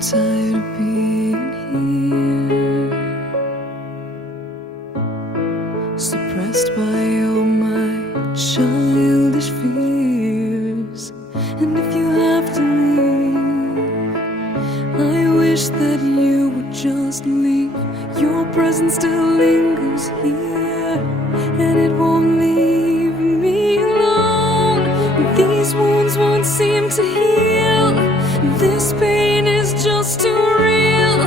tired of being here, suppressed by all my childish fears. And if you have to leave, I wish that you would just leave. Your presence still lingers here, and it won't leave me alone. These wounds won't seem to heal. This pain is just too real.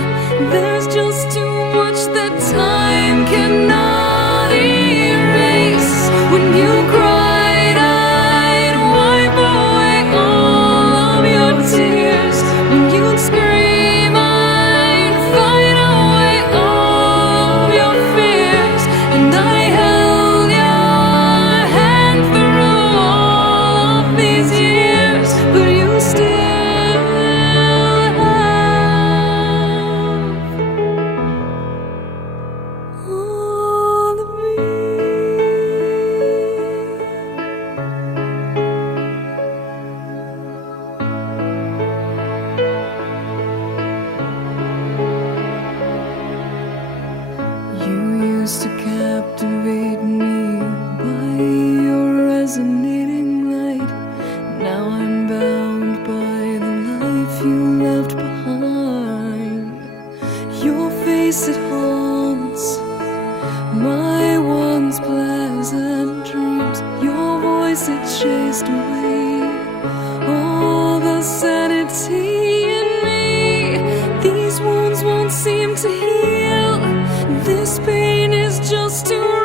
There's just too much that time cannot erase. When you cried, I'd wipe away all of your tears. When you'd scream, I'd fight away all of your fears. And I held your hand through all of these years, but you still all of me. You used to captivate me by your resonating light. Now I'm bound by the life you left behind. Your face, it haunts my once pleasant dreams. Your voice, it chased away all the sanity in me. These wounds won't seem to heal. This pain is just too